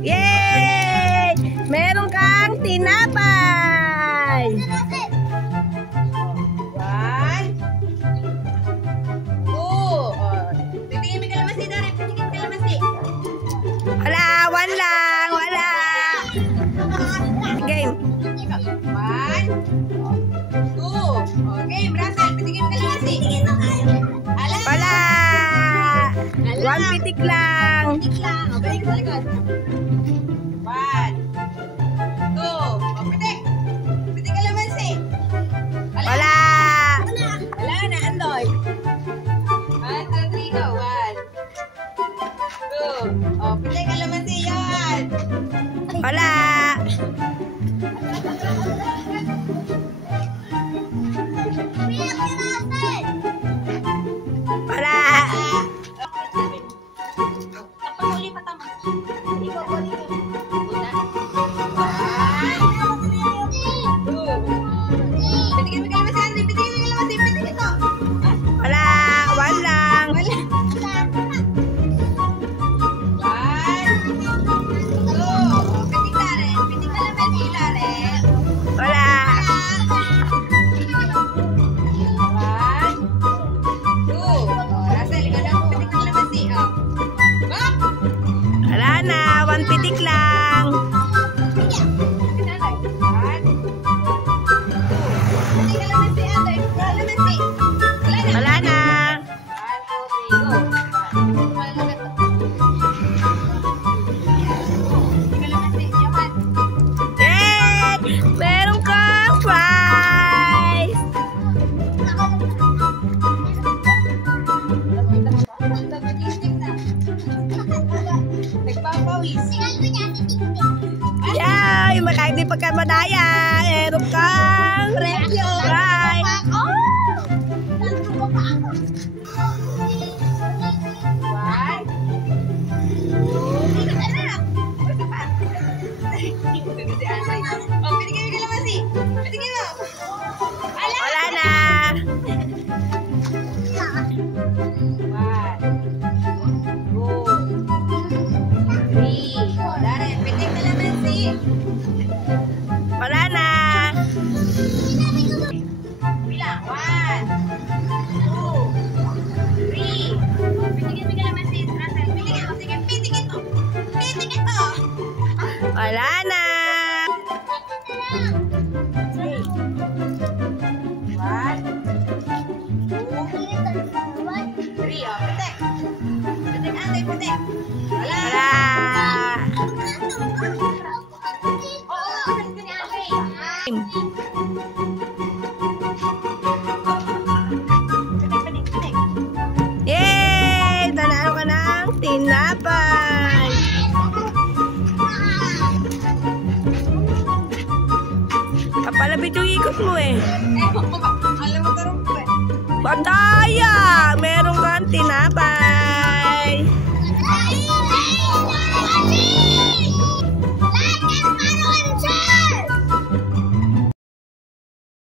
Yay! Meron kang tinapay! 1, 2, titingin mo kalamansi na rin. Titingin kalamansi. Wala, 1 lang. Wala. Game. 1, 2. Game, Russell. Titingin mo kalamansi. Wala. 1 pitik lang. Pitik lang. Balik sa likod. 1, 2. Pitik. Pitik kalamansi. Wala. Wala na, Andoy. 1, 2, 3, go. 1, 2. Pitik kalamansi yan. Wala. Wala. Wala, 1 lang. 1, 2. Pitik na rin. Pitik kalamansi na rin. Wala. 1, 2. Russell, ikaw lang. Pitik kalamansi. Wala na, 1 pitik lang. Wala na. 1, 2, 3, go. Yay! Meron kang prize! Yay! Kahit di pagkamadaya, meron kang prize! Wala na. 1, 2, 3. Wala na. Pitik kalamansi. Wala na. Bilang. 1, 2, 3. Pitikin kalamansi. Pitikin mo. Sige, pitikin mo. Pitikin mo. Wala na. 1, 2, 3. Pitik. Pitik, Anday, pitik. Wala. Yay! Tanalo ka ng tinapay. Kapalapit yung ikot mo eh. Alam mo tarong ko eh. Bandaya! Meron kang tinapay.